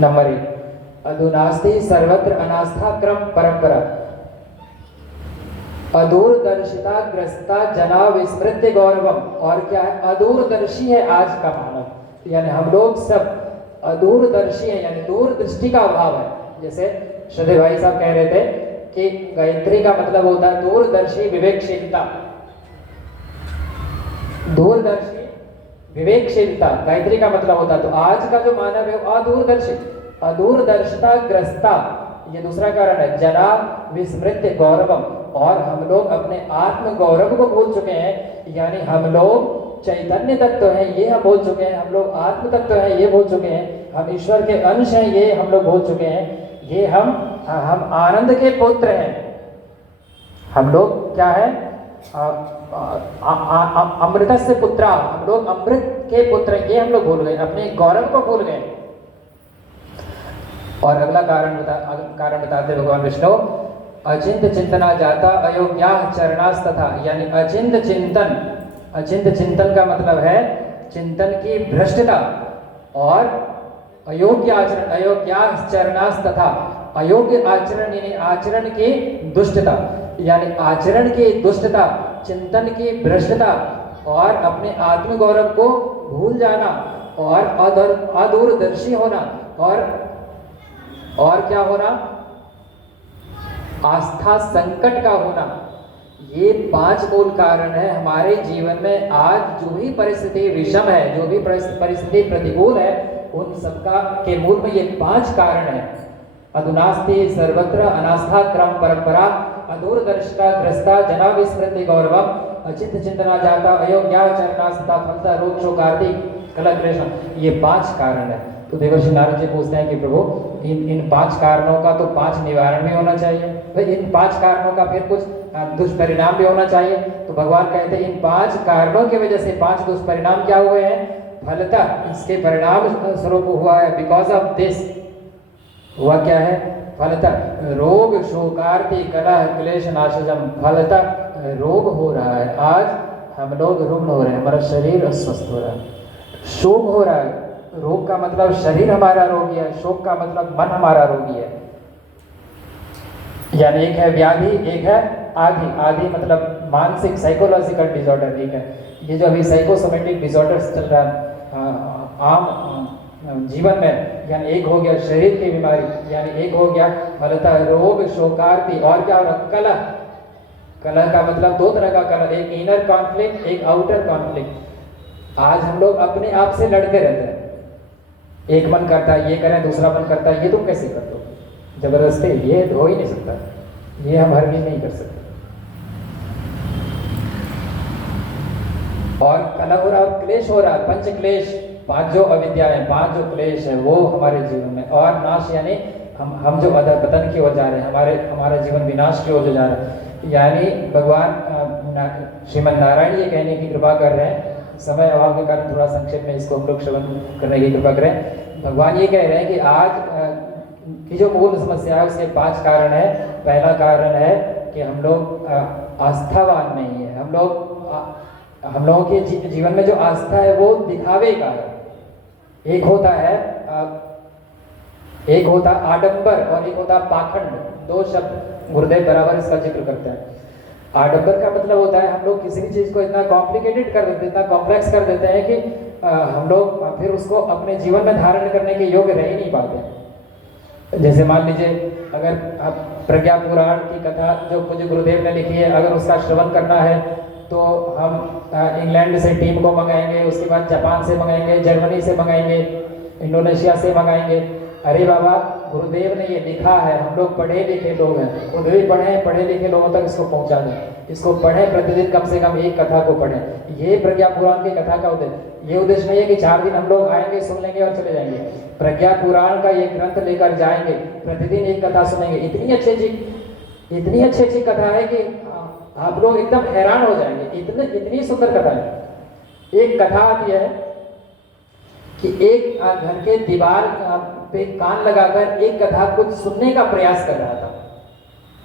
Number 1, अधुनास्ति सर्वत्र अनास्था क्रम परंपरा, अदूरदर्शिता ग्रस्ता जना विस्मृत्य गौरवम। और क्या है? अदूरदर्शी है आज का मानव, यानी हम लोग सब अदूरदर्शी है, यानी दूरदृष्टि का अभाव है। जैसे श्रद्धेय भाई साहब कह रहे थे कि गायत्री का मतलब होता है दूरदर्शी विवेकशीलता, दूरदर्शी विवेकशीलता गायत्री का मतलब होता है। तो आज का जो मानव है वो अदूरदर्शी, अदूरदर्शिता ग्रस्ता, ये दूसरा कारण है। जना विस्मृत्य गौरवम, और हम लोग अपने आत्म गौरव को भूल चुके हैं, यानी हम लोग चैतन्य तत्व हैं ये हम भूल चुके हैं, हम लोग आत्म तत्व हैं ये भूल चुके हैं, हम ईश्वर के अंश हैं ये हम लोग भूल चुके हैं, ये हम आनंद के पुत्र हैं। हम लोग क्या है? अमृत से पुत्रा, हम लोग अमृत के पुत्र हैं, ये हम लोग भूल गए, अपने गौरव को भूल गए। और अगला कारण बताते भगवान विष्णु, अचिंत चिंतना जाता अयोग्या चरणास तथा, यानी अचिंत चिंतन, अचिंत चिंतन का मतलब है चिंतन की भ्रष्टता, और अयोग्य आचरण, अयोग्या चरणास तथा, अयोग्य आचरण यानी आचरण की दुष्टता, यानी आचरण की दुष्टता, चिंतन की भ्रष्टता, और अपने आत्म गौरव को भूल जाना, और अदूरदर्शी होना, और क्या होना? आस्था संकट का होना। ये 5 मूल कारण है हमारे जीवन में। आज जो भी परिस्थिति विषम है, जो भी परिस्थिति प्रतिकूल है, उन सबका के मूल में ये 5 कारण है। अधुनास्ति सर्वत्र अनास्था क्रम परंपरा, अदूरदर्शिता ग्रस्ता जना विस्मृति गौरवम, अचिंत चिंतना जाता अयोग्या चरणास्था फलता रोग शोकार्ति कलक्लेशम। ये 5 कारण है। तो देवर्षि नारद जी पूछते हैं कि प्रभु इन 5 कारणों का तो 5 निवारण भी होना चाहिए, भाई इन 5 कारणों का फिर कुछ दुष्परिणाम भी होना चाहिए। तो भगवान कहते हैं इन 5 कारणों की वजह से 5 दुष्परिणाम क्या हुए हैं? फलतः इसके परिणाम स्वरूप हुआ है, बिकॉज ऑफ दिस हुआ क्या है? फलतः रोग शोकार्ति कलह क्लेश नाशजम, फलतः रोग हो रहा है। आज हम लोग रुग्ण हो रहे हैं, हमारा शरीर अस्वस्थ हो रहा है, शोक हो रहा है। रोग का मतलब शरीर हमारा रोगी है, शोक का मतलब मन हमारा रोगी है। यानी एक है व्याधि, एक है आदि। आदि मतलब मानसिक साइकोलॉजिकल डिसऑर्डर, एक है ये जो अभी साइकोसोमेटिक डिसऑर्डर्स चल रहा है आम जीवन में। यानी एक हो गया शरीर की बीमारी, यानी एक हो गया फलतः रोग शोकार्ति, और क्या हो रहा? कलह। कलह का मतलब 2 तरह का कलह, एक इनर कॉन्फ्लिक्ट, एक आउटर कॉन्फ्लिक्ट। आज हम लोग अपने आप से लड़ते रहते हैं, एक मन करता है ये करें, दूसरा मन करता है ये तुम कैसे कर दो, जबरदस्ती, ये हो ही नहीं सकता, ये हम हर चीज नहीं कर सकते। और कलह हो रहा है, क्लेश हो रहा है, 5 क्लेश, 5 जो अविद्या है, 5 जो क्लेश है वो हमारे जीवन में। और नाश यानी हम जो अधपतन की ओर जा रहे हैं, हमारा जीवन विनाश की ओर जा रहा है। यानी भगवान श्रीमद नारायण ये कहने की कृपा कर रहे हैं, समय अभाव के कारण थोड़ा संक्षेप में इसको हम लोग श्रवण करने की कृपा करें। भगवान ये कह रहे हैं कि आज की जो मूल समस्या है उसके 5 कारण है। पहला कारण है कि हम लोग आस्थावान नहीं है, हम लोगों के जीवन में जो आस्था है वो दिखावे का है। एक होता आडंबर और एक होता पाखंड। 2 शब्द गुरुदेव बराबर इसका जिक्र करते हैं। आडंबर का मतलब होता है हम लोग किसी भी चीज को इतना कॉम्प्लिकेटेड कर देते हैं, इतना कॉम्प्लेक्स कर देते हैं कि हम लोग फिर उसको अपने जीवन में धारण करने के योग्य रह ही नहीं पाते। जैसे मान लीजिए अगर प्रज्ञा पुराण की कथा जो पूज्य गुरुदेव ने लिखी है, अगर उसका श्रवण करना है तो हम इंग्लैंड से टीम को मंगाएंगे, उसके बाद जापान से मंगाएंगे, जर्मनी से मंगाएंगे, इंडोनेशिया से मंगाएंगे। अरे बाबा, गुरुदेव ने ये लिखा है, हम लोग पढ़े लिखे लोग हैं, खुद भी पढ़े लिखे लोगों तक इसको पहुंचा दें, इसको पढ़ें, प्रतिदिन कम से कम एक कथा को पढ़ें। ये प्रज्ञा पुराण की कथा का उद्देश्य, ये उद्देश्य नहीं है कि 4 दिन हम लोग आएंगे, सुन लेंगे और चले जाएंगे। प्रज्ञा पुराण का ये ग्रंथ लेकर जाएंगे, प्रतिदिन एक कथा सुनेंगे। इतनी अच्छी अच्छी कथा है कि आप लोग एकदम हैरान हो जाएंगे, इतनी सुंदर कथा है। एक कथा आती है कि एक घर के दीवार पे कान लगाकर एक गधा कुछ सुनने का प्रयास कर रहा था।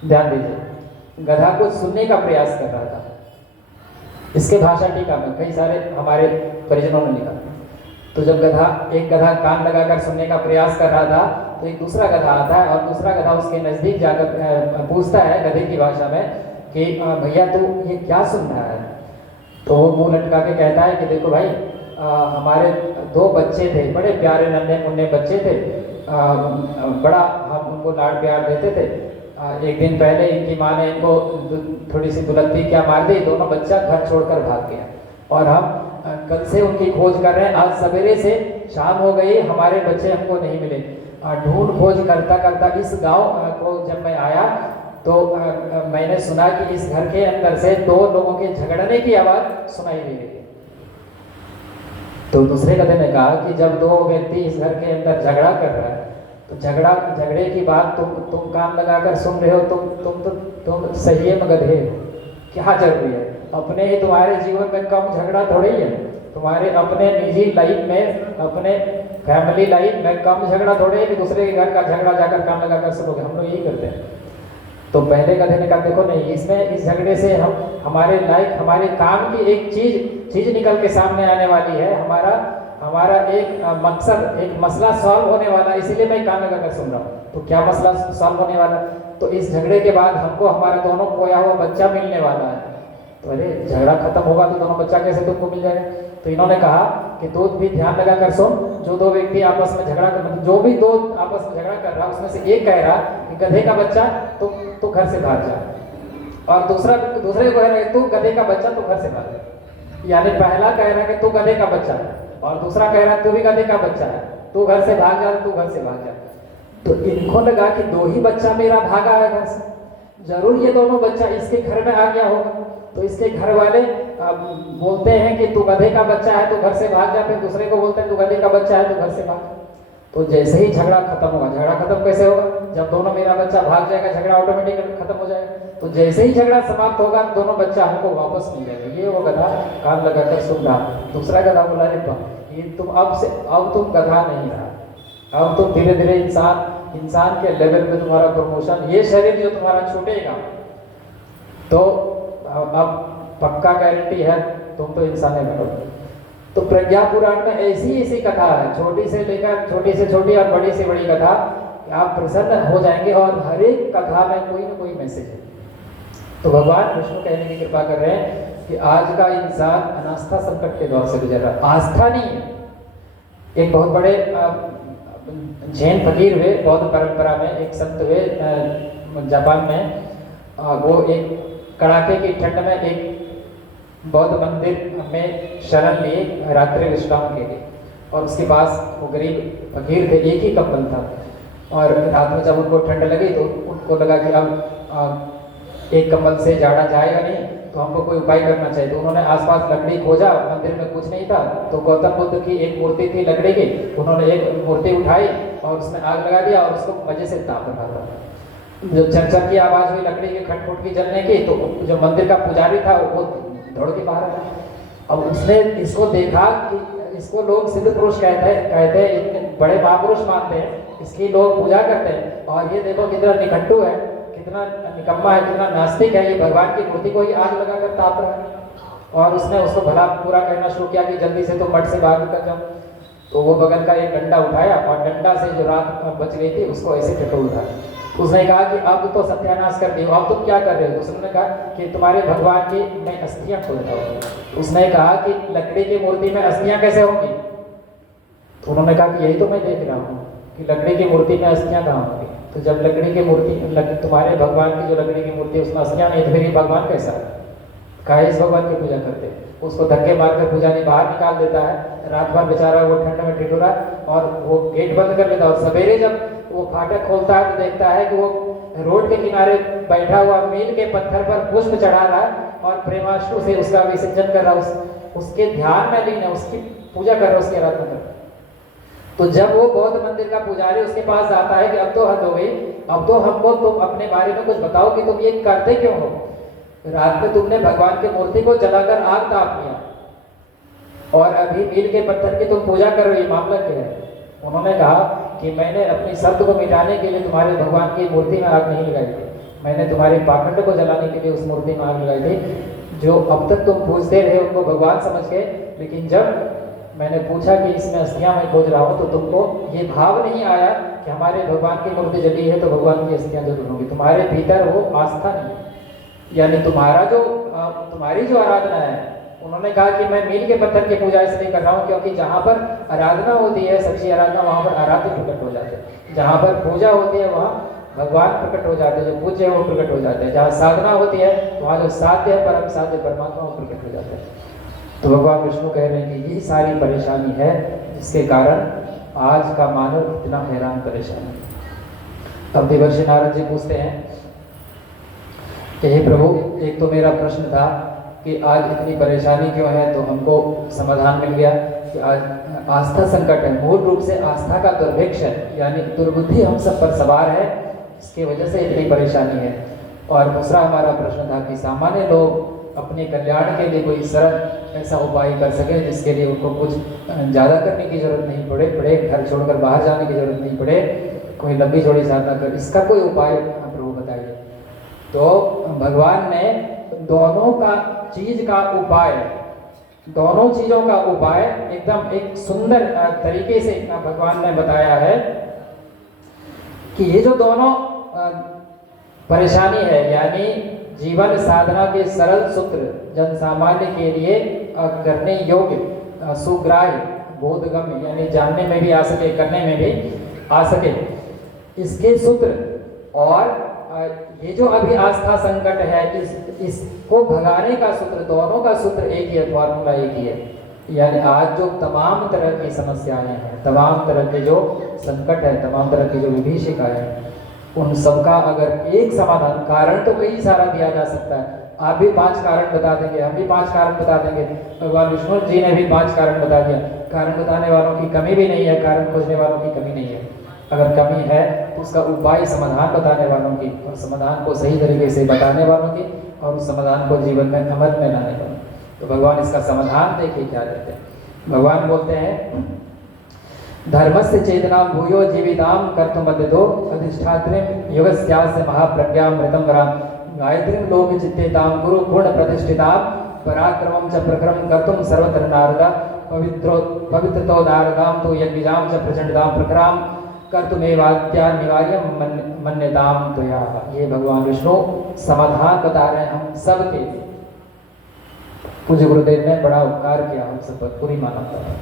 ध्यान दीजिए, गधा कुछ सुनने का प्रयास कर रहा था। इसके भाषा टीका में कई सारे हमारे परिजनों ने लिखा। तो जब एक गधा कान लगाकर सुनने का प्रयास कर रहा था, तो एक दूसरा गधा आता है और दूसरा गधा उसके नज़दीक जाकर पूछता है गधे की भाषा में कि भैया तू ये क्या सुन रहा है? तो वो मुंह लटका के कहता है कि देखो भाई, हमारे 2 बच्चे थे, बड़े प्यारे नन्हे मुन्ने बच्चे थे, बड़ा हम उनको लाड प्यार देते थे। एक दिन पहले इनकी माँ ने इनको थोड़ी सी बुलंदी क्या मार दी, दोनों बच्चा घर छोड़कर भाग गया और हम कल से उनकी खोज कर रहे हैं। आज सवेरे से शाम हो गई, हमारे बच्चे हमको नहीं मिले। ढूंढ खोज करता करता इस गांव को जब मैं आया तो मैंने सुना कि इस घर के अंदर से 2 लोगों के झगड़ने की आवाज़ सुनाई दे रही है। तो दूसरे गधे ने कहा कि जब 2 व्यक्ति इस घर के अंदर झगड़ा कर रहा है तो झगड़े की बात तुम कान लगाकर सुन रहे हो, तुम संयम गधे हो, क्या जरूरी है? अपने ही तुम्हारे जीवन में कम झगड़ा थोड़ी है, तुम्हारे अपने निजी लाइफ में, अपने फैमिली लाइफ में कम झगड़ा थोड़े है कि दूसरे के घर का झगड़ा जाकर कान लगाकर सुनोगे। हम लोग यही करते हैं। तो पहले गधे ने कहा देखो नहीं, इसमें इस झगड़े से हमारे लाइफ, हमारे काम की एक चीज निकल के सामने आने वाली है, हमारा एक मकसद, एक मसला सॉल्व होने वाला, इसीलिए मैं कान लगाकर सुन रहा हूँ। तो क्या मसला सॉल्व होने वाला? तो इस झगड़े के बाद हमको हमारा दोनों खोया हुआ बच्चा मिलने वाला है। तो अरे झगड़ा खत्म होगा तो दोनों बच्चा कैसे तुमको मिल जाएगा? तो इन्होंने कहा कि तू भी ध्यान लगा कर सुन, जो 2 व्यक्ति आपस में झगड़ा कर, जो भी 2 आपस में झगड़ा कर रहा, उसमें से एक कह रहा कि गधे का बच्चा तू घर से भाग जा, और दूसरे को कह रहा है तू गधे का बच्चा तू घर से भाग जा। यानी पहला कह रहा है कि तू गधे का बच्चा है और दूसरा कह रहा है तू भी गधे का बच्चा है, तू घर से भाग जा, तू घर से भाग जा। तो इनको लगा कि 2 ही बच्चा मेरा भागा है घर से, जरूर ये दोनों बच्चा इसके घर में आ गया होगा। तो इसके घर वाले बोलते हैं कि तू गधे का बच्चा है तू घर से भाग जा, फिर दूसरे को बोलते हैं तू गधे का बच्चा है तू घर से भाग। तो जैसे ही झगड़ा खत्म होगा, झगड़ा खत्म कैसे होगा? जब दोनों मेरा बच्चा भाग जाएगा, झगड़ा ऑटोमेटिकली खत्म हो जाएगा। तो जैसे ही झगड़ा समाप्त होगा, दोनों बच्चा हमको वापस मिल जाएगा। ये वो गधा कान लगाकर सुन रहा। दूसरा गधा बोला अरे ये अब तुम गधा नहीं रहा, अब तुम धीरे धीरे इंसान के लेवल पे तुम्हारा प्रमोशन, ये शरीर जो तुम्हारा छूटेगा तो अब पक्का गारंटी है तुम तो इंसान बनोगे। तो प्रज्ञा पुराण में ऐसी कथा है, छोटी से लेकर छोटी से छोटी और बड़ी से बड़ी कथा, आप प्रसन्न हो जाएंगे और हर एक कथा में कोई ना कोई मैसेज है। तो भगवान विष्णु कहने की कृपा कर रहे हैं कि आज का इंसान अनास्था संकट के दौर से गुजर रहा है। आस्था नहीं है। एक बहुत बड़े जैन फकीर हुए, बौद्ध परंपरा में एक संत हुए जापान में, वो एक कड़ाके की ठंड में एक बौद्ध मंदिर में शरण लिए रात्रि विश्राम के लिए, और उसके पास वो गरीब फकीर थे, एक ही कंबल था। और रात में जब उनको ठंड लगी तो उनको लगा कि अब एक कंबल से जाड़ा जाएगा नहीं, तो हमको कोई उपाय करना चाहिए। तो उन्होंने आसपास लकड़ी खोजा, मंदिर में कुछ नहीं था, तो गौतम बुद्ध की एक मूर्ति थी लकड़ी की, उन्होंने एक मूर्ति उठाई और उसमें आग लगा दिया और उसको मजे से ताप रखा था। जब चरचर की आवाज हुई लकड़ी के खटखुट की जलने की, तो जो मंदिर का पुजारी था वो दौड़ के बाहर आया। अब उसने इसको देखा कि इसको लोग सिद्ध पुरुष कहते हैं, इतने बड़े महापुरुष मानते हैं, इसकी लोग पूजा करते हैं, और ये देखो कितना निकट्टू है, कितना निकम्मा है, कितना नास्तिक है, ये भगवान की मूर्ति को ही आग लगाकर ताप रहा है। और उसने उसको भला पूरा कहना शुरू किया कि जल्दी से तुम मठ से बाहर निकल जाओ। तो वो बगल का एक डंडा उठाया और डंडा से जो रात बच गई थी उसको ऐसे टटोल रहा। उसने कहा कि अब तो सत्यानाश कर दियो, अब तुम क्या कर रहे हो? उसने कहा कि तुम्हारे भगवान की मैं अस्थियां खोलता हूँ। उसने कहा कि लकड़ी की मूर्ति में अस्थियां कैसे होंगी? तो उन्होंने कहा कि यही तो मैं देख रहा हूँ कि लकड़ी की मूर्ति में अस्थियां कहाँ होंगी। तो जब लकड़ी की मूर्ति, तुम्हारे भगवान की जो लकड़ी की मूर्ति उसमें अस्थियां नहीं, तो फिर ये भगवान कैसा है? काहे इस भगवान की पूजा करते हैं? उसको धक्के मारकर पुजारी बाहर निकाल देता है। रात भर बेचारा वो ठंड में ठिठुरा और वो गेट बंद कर लेता है। और सवेरे जब वो फाटक खोलता है तो देखता है कि वो रोड के किनारे बैठा हुआ मील के पत्थर पर पुष्प चढ़ा रहा है और प्रेमाश्रु से उसका विसर्जन कर रहा है, उसके ध्यान में लीन है, उसकी पूजा कर रहा है, उसके आराधना कर रहा है। तो जब वो बौद्ध मंदिर का पुजारी उसके पास आता है कि अब तो हद हो गई, अब तो हमको तुम अपने बारे में कुछ बताओ कि तुम ये करते क्यों हो? रात में तुमने भगवान की मूर्ति को जलाकर आग ताप दिया और अभी मील के पत्थर की तुम पूजा कर रहे हो, ये मामला क्या है? उन्होंने कहा कि मैंने अपनी शब्द को मिटाने के लिए तुम्हारे भगवान की मूर्ति में आग नहीं लगाई थी, मैंने तुम्हारे पाखंड को जलाने के लिए उस मूर्ति में आग लगाई थी। जो अब तक तुम पूजते रहे उनको भगवान समझ के, लेकिन जब मैंने पूछा कि इसमें अस्थियां मैं खोज रहा हूँ, तो तुमको ये भाव नहीं आया कि हमारे भगवान की मूर्ति जली है तो भगवान की अस्थियां जरूर होंगी। तुम्हारे भीतर वो आस्था नहीं है, यानी तुम्हारी जो आराधना है, उन्होंने कहा कि मैं मील के पत्थर की पूजा इसलिए कर रहा हूँ क्योंकि जहाँ पर आराधना होती है, सच्ची आराधना, वहाँ पर आराध्य प्रकट हो जाते हैं। जहाँ पर पूजा होती है वहाँ भगवान प्रकट हो जाते हैं, जो पूज्य है वो प्रकट हो जाते हैं। जहाँ साधना होती है वहाँ जो साध्य है, परम साध्य परमात्मा वो प्रकट हो जाते हैं। तो भगवान विष्णु कह रहे हैं कि यही सारी परेशानी है जिसके कारण आज का मानव इतना हैरान परेशान है। अब देवर्षि नारद जी पूछते हैं कि हे प्रभु, एक तो मेरा प्रश्न था कि आज इतनी परेशानी क्यों है, तो हमको समाधान मिल गया कि आज आस्था संकट है, मूल रूप से आस्था का दुर्भिक्ष है, यानी दुर्बुद्धि हम सब पर सवार है, इसकी वजह से इतनी परेशानी है। और दूसरा हमारा प्रश्न था कि सामान्य लोग अपने कल्याण के लिए कोई सरल ऐसा उपाय कर सके जिसके लिए उनको कुछ ज़्यादा करने की जरूरत नहीं पड़े, घर छोड़कर बाहर जाने की जरूरत नहीं पड़े, कोई लंबी चौड़ी साधना कर, इसका कोई उपाय प्रभु बताइए। तो भगवान ने दोनों चीज़ों का उपाय एकदम एक सुंदर तरीके से भगवान ने बताया है कि ये जो दोनों परेशानी है, यानी जीवन साधना के सरल सूत्र जन सामान्य के लिए करने योग्य, सुग्राह्य, बोधगम्य, यानी जानने में भी आ सके, करने में भी आ सके, इसके सूत्र, और ये जो अभी आस्था संकट है, इसको भगाने का सूत्र, दोनों का सूत्र एक ही है, फॉर्मूला एक ही है। यानी आज जो तमाम तरह की समस्याएं हैं, तमाम तरह के जो संकट है, तमाम तरह की जो विभीषिकाएं हैं, उन सबका अगर एक समाधान, कारण तो कई सारा दिया जा सकता है, आप भी 5 कारण बता देंगे, हम भी 5 कारण बता देंगे, भगवान विष्णु जी ने भी 5 कारण बता दिया। कारण बताने वालों की कमी भी नहीं है, कारण खोजने वालों की कमी नहीं है। अगर कमी है तो उसका उपाय समाधान बताने वालों की, और समाधान को सही तरीके से बताने वालों की, और उस समाधान को जीवन में अमल में लाने वालों। तो भगवान इसका समाधान देखिए क्या देते हैं। भगवान बोलते हैं, धर्मस्य चेतना भूयो जीविताम कर्तुमद्यतो अधिष्ठात्रिं युगस्यास्य महाप्रज्ञामृतं वराम गायत्रीं लोक चित्तेतां गुरु पूर्ण प्रतिष्ठितां पराक्रमं च प्रक्रमं कर्तुं सर्वत्र नारद पवित्रतो नारदां तो यज्ञां च प्रचंडां प्रकराम कर्तुमेवाद्या निवार्यं मन्यतां त्वया। ये भगवान विष्णु समाधान बता रहे हैं हम सब के लिए। पूज्य गुरुदेव ने बड़ा उपकार किया हम सब पर, पूरी मानवता पर।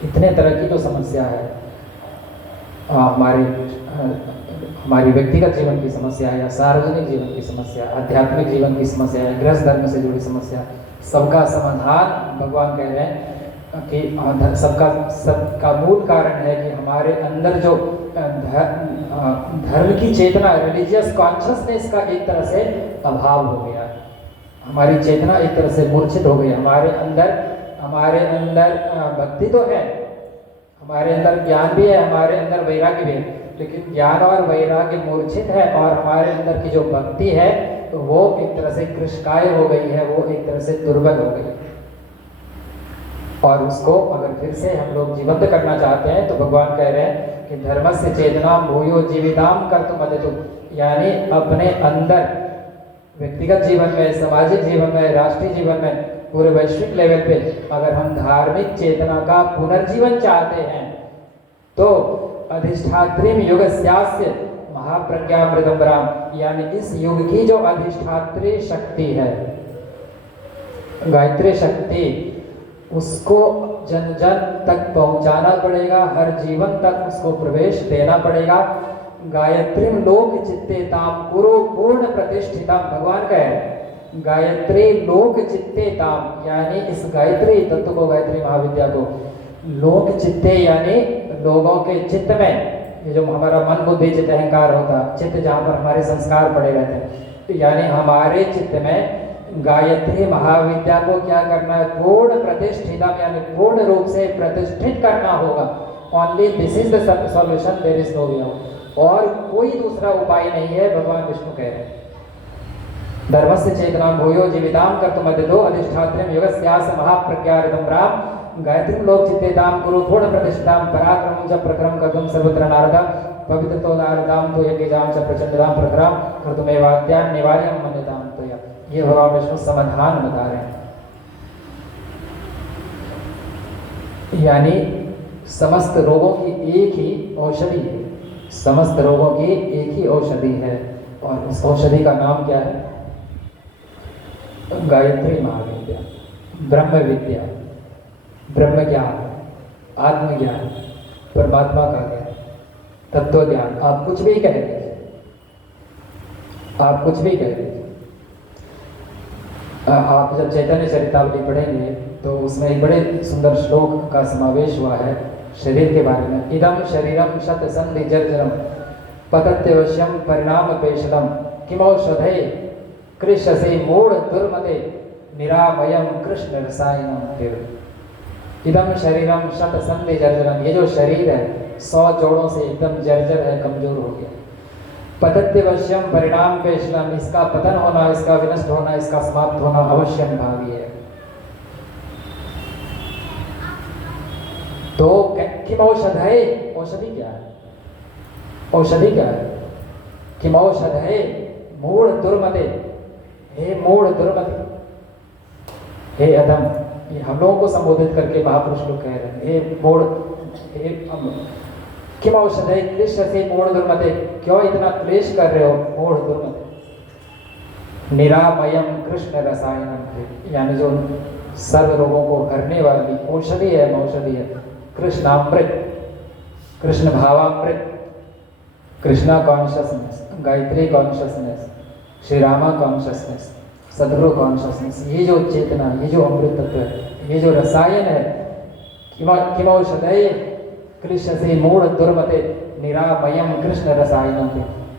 इतने तरह की जो समस्या है, हमारी व्यक्तिगत जीवन की समस्या है, या सार्वजनिक जीवन की समस्या, आध्यात्मिक जीवन की समस्या है, गृहस्थ धर्म से जुड़ी समस्या, सबका समाधान भगवान कह रहे हैं कि सबका मूल कारण है कि हमारे अंदर जो धर्म की चेतना, रिलीजियस कॉन्शियसनेस का एक तरह से अभाव हो गया है। हमारी चेतना एक तरह से मूर्छित हो गई। हमारे अंदर भक्ति तो है, हमारे अंदर ज्ञान भी है, हमारे अंदर वैराग्य भी है, लेकिन ज्ञान और वैराग्य मूर्छित है, और हमारे अंदर की जो भक्ति है तो वो एक तरह से कृशकाय हो गई है, वो एक तरह से दुर्बल हो गई है। और उसको अगर फिर से हम लोग जीवंत करना चाहते हैं तो भगवान कह रहे हैं कि धर्मस्य चेतनाम भूयो जीविताम कर्तुमद्यतो, यानी अपने अंदर व्यक्तिगत जीवन में, सामाजिक जीवन में, राष्ट्रीय जीवन में, पूरे वैश्विक लेवल पे अगर हम धार्मिक चेतना का पुनर्जीवन चाहते हैं तो अधिष्ठात्रीम युगस्यास्य महाप्रज्ञामृतं वराम, यानी इस युग की जो अधिष्ठात्री शक्ति है, गायत्री शक्ति, उसको जन जन तक पहुंचाना पड़ेगा, हर जीवन तक उसको प्रवेश देना पड़ेगा। गायत्री लोक चित्तेताम कुरु पूर्ण प्रतिष्ठिताम, भगवान कह रहे हैं गायत्री लोक चित्तेताम, यानी इस गायत्री तत्व को, गायत्री महाविद्या को लोक चित्ते, यानी लोगों के चित्त में, ये जो हमारा मन बुद्धि चित्त अहंकार होता, चित्त जहाँ पर हमारे संस्कार पड़े रहते हैं, यानी हमारे चित्त में गायत्री महाविद्या को क्या करना है, पूर्ण प्रतिष्ठित, यानी पूर्ण रूप से प्रतिष्ठित करना होगा। Only this is the solution, there is no way out, और कोई दूसरा उपाय नहीं है, भगवान विष्णु कह रहे हैं। धर्मस्य चेतनां भूयो जीवितां कर्तुमद्यतो अधिष्ठात्रीं युगस्यास्य महाप्रज्ञामृतं वराम गायत्रीं लोक चित्तेतां कुरु पूर्ण प्रतिष्ठितां पराक्रमं च प्रक्रमं कर्तुं सर्वत्र नारद पवित्रतो नारदां तो यज्ञां च प्रचंडां प्रकराम कर्तुमेवाद्या निवार्यं मन्यतां त्वया। ये भगवान विष्णु समाधान बता रहे हैं। यानी समस्त रोगों की एक ही औषधि है, समस्त रोगों की एक ही औषधि है। और उस औषधि का नाम क्या है? गायत्री महाविद्या, ब्रह्म विद्या, ब्रह्म ज्ञान, आत्मज्ञान, परमात्मा का ज्ञान, तत्व ज्ञान। आप कुछ भी कह लीजिए, आप कुछ भी कह लीजिए। आप जब चैतन्य चरितावली पढ़ेंगे तो उसमें एक बड़े सुंदर श्लोक का समावेश हुआ है शरीर के बारे में। इदम शरीरम शत संधि जर्जरम पतत्यवश्यम परिणाम पेशलम किमौषधे कृष्यसे मूढ़ दुर्मते निरामयम कृष्ण रसायनम। इदम शरीरम शत संधि जर्जरम, ये जो शरीर है 100 जोड़ों से एकदम जर्जर है, कमजोर हो गया। पतत्यवश्यम परिणाम पेशलम, इसका पतन होना, इसका विनष्ट होना, इसका समाप्त होना अवश्यम भावी है। तो किम औषधे, औषधि क्या है? औषधि क्या है? किम औषधे मूढ़ दुर्मते, हे मूढ़ दुर्मते, हे अधम। ये हम लोगों को संबोधित करके महापुरुष लोग कह रहे हैं, हे मूढ़, हे किम औषधे कृष्ण से मूढ़ दुर्मते, क्यों इतना क्लेश कर रहे हो मूढ़ दुर्मते। निरामयम कृष्ण रसायनम, यानी जो सर्व रोगों को हरने वाली औषधि है, औषधि है कृष्णामृत, कृष्ण भावामृत, Krishna consciousness, Gayatri consciousness, Shri Rama consciousness, सदगुरु कॉन्शियसनेस। ये जो चेतना, ये जो अमृत तत्व है, ये जो रसायन है, किम औषधे कृष्ण से मूढ़ दुर्मते निरामयम कृष्ण रसायनम,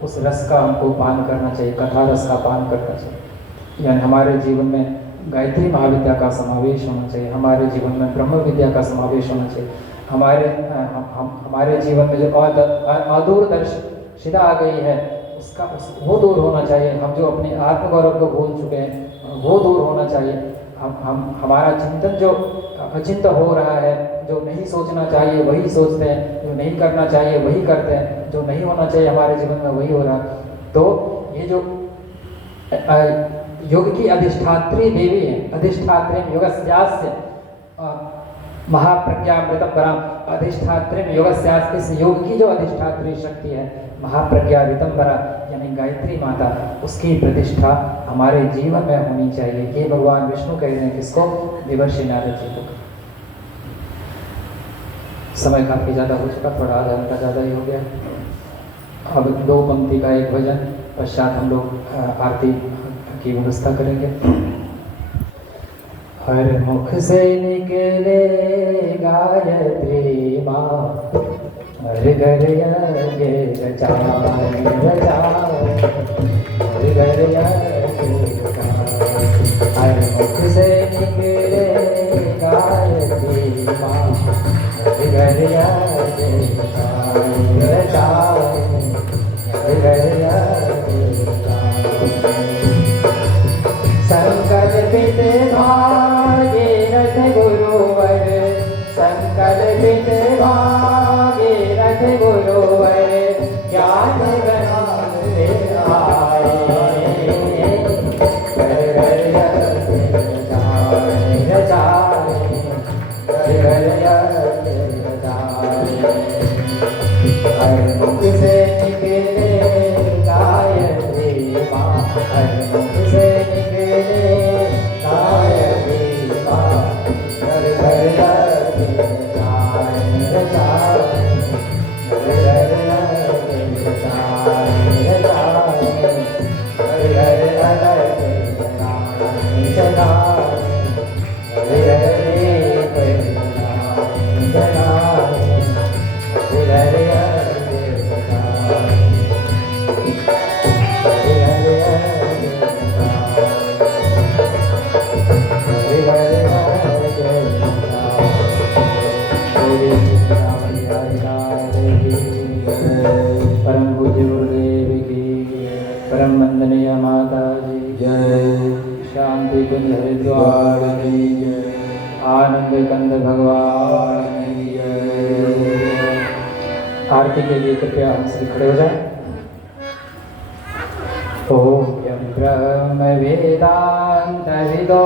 उस रस का हमको पान करना चाहिए, कथा रस का पान करना चाहिए। यानी हमारे जीवन में गायत्री महाविद्या का समावेश होना चाहिए, हमारे जीवन में ब्रह्म विद्या का समावेश होना चाहिए। हमारे जीवन में जो अदूरदर्शिता आ गई है उसका वो दूर होना चाहिए। हम जो अपने आत्मगौरव को भूल चुके हैं वो दूर होना चाहिए। हमारा चिंतन जो अचिंत हो रहा है, जो नहीं सोचना चाहिए वही सोचते हैं, जो नहीं करना चाहिए वही करते हैं, जो नहीं होना चाहिए हमारे जीवन में वही हो रहा है। तो ये जो योग की अधिष्ठात्री देवी है, अधिष्ठात्री योगस्यास्य महाप्रज्ञामृतम पराम, अधिष्ठात्री योगस्यास्य, इस योग की जो अधिष्ठात्री शक्ति है महाप्रज्ञा ऋतंबरा यानी गायत्री माता, उसकी प्रतिष्ठा हमारे जीवन में होनी चाहिए। ये भगवान विष्णु कह रहे हैं किसको? देवर्षि नारद जी को। समय काफी ज्यादा हो चुका, थोड़ा आधा घंटा ज्यादा ही हो गया। अब 2 पंक्ति का एक भजन, पश्चात हम लोग आरती की व्यवस्था करेंगे। हर मुख से निकले गायत्री माँ, हर घर यज्ञ रचाए रचाए, हर घर यज्ञ रचाए। हर मुख से निकले गायत्री माँ, हर घर यज्ञ रचाए रचाए, हर घर यज्ञ रचाए। संकल्पित भागीरथ गुरुवर, संकल्पित भागीरथ गुरुवर, ज्ञान ज्ञान दे आए, घर घर यज्ञ रचाए रचाए, घर घर यज्ञ रचाए। हर मुख से निकले गायत्री माँ, हर मुख से निकले गायत्री माँ, घर घर यज्ञ रचाए रचाए, घर घर यज्ञ रचाए रचाए, घर घर यज्ञ रचाए जगाए, घर घर एक जगाए जगाए, घर घर यज्ञ रचाए। परम पूज्य गुरुदेव की, परम वंदनीय माता जी जय, शांति कुंज हरिद्वार की जय, आनंद कंद भगवान की जय। आरती के लिए कृपया हम सभी खड़े हो जाए। ओम ब्रह्म वेदांत विदो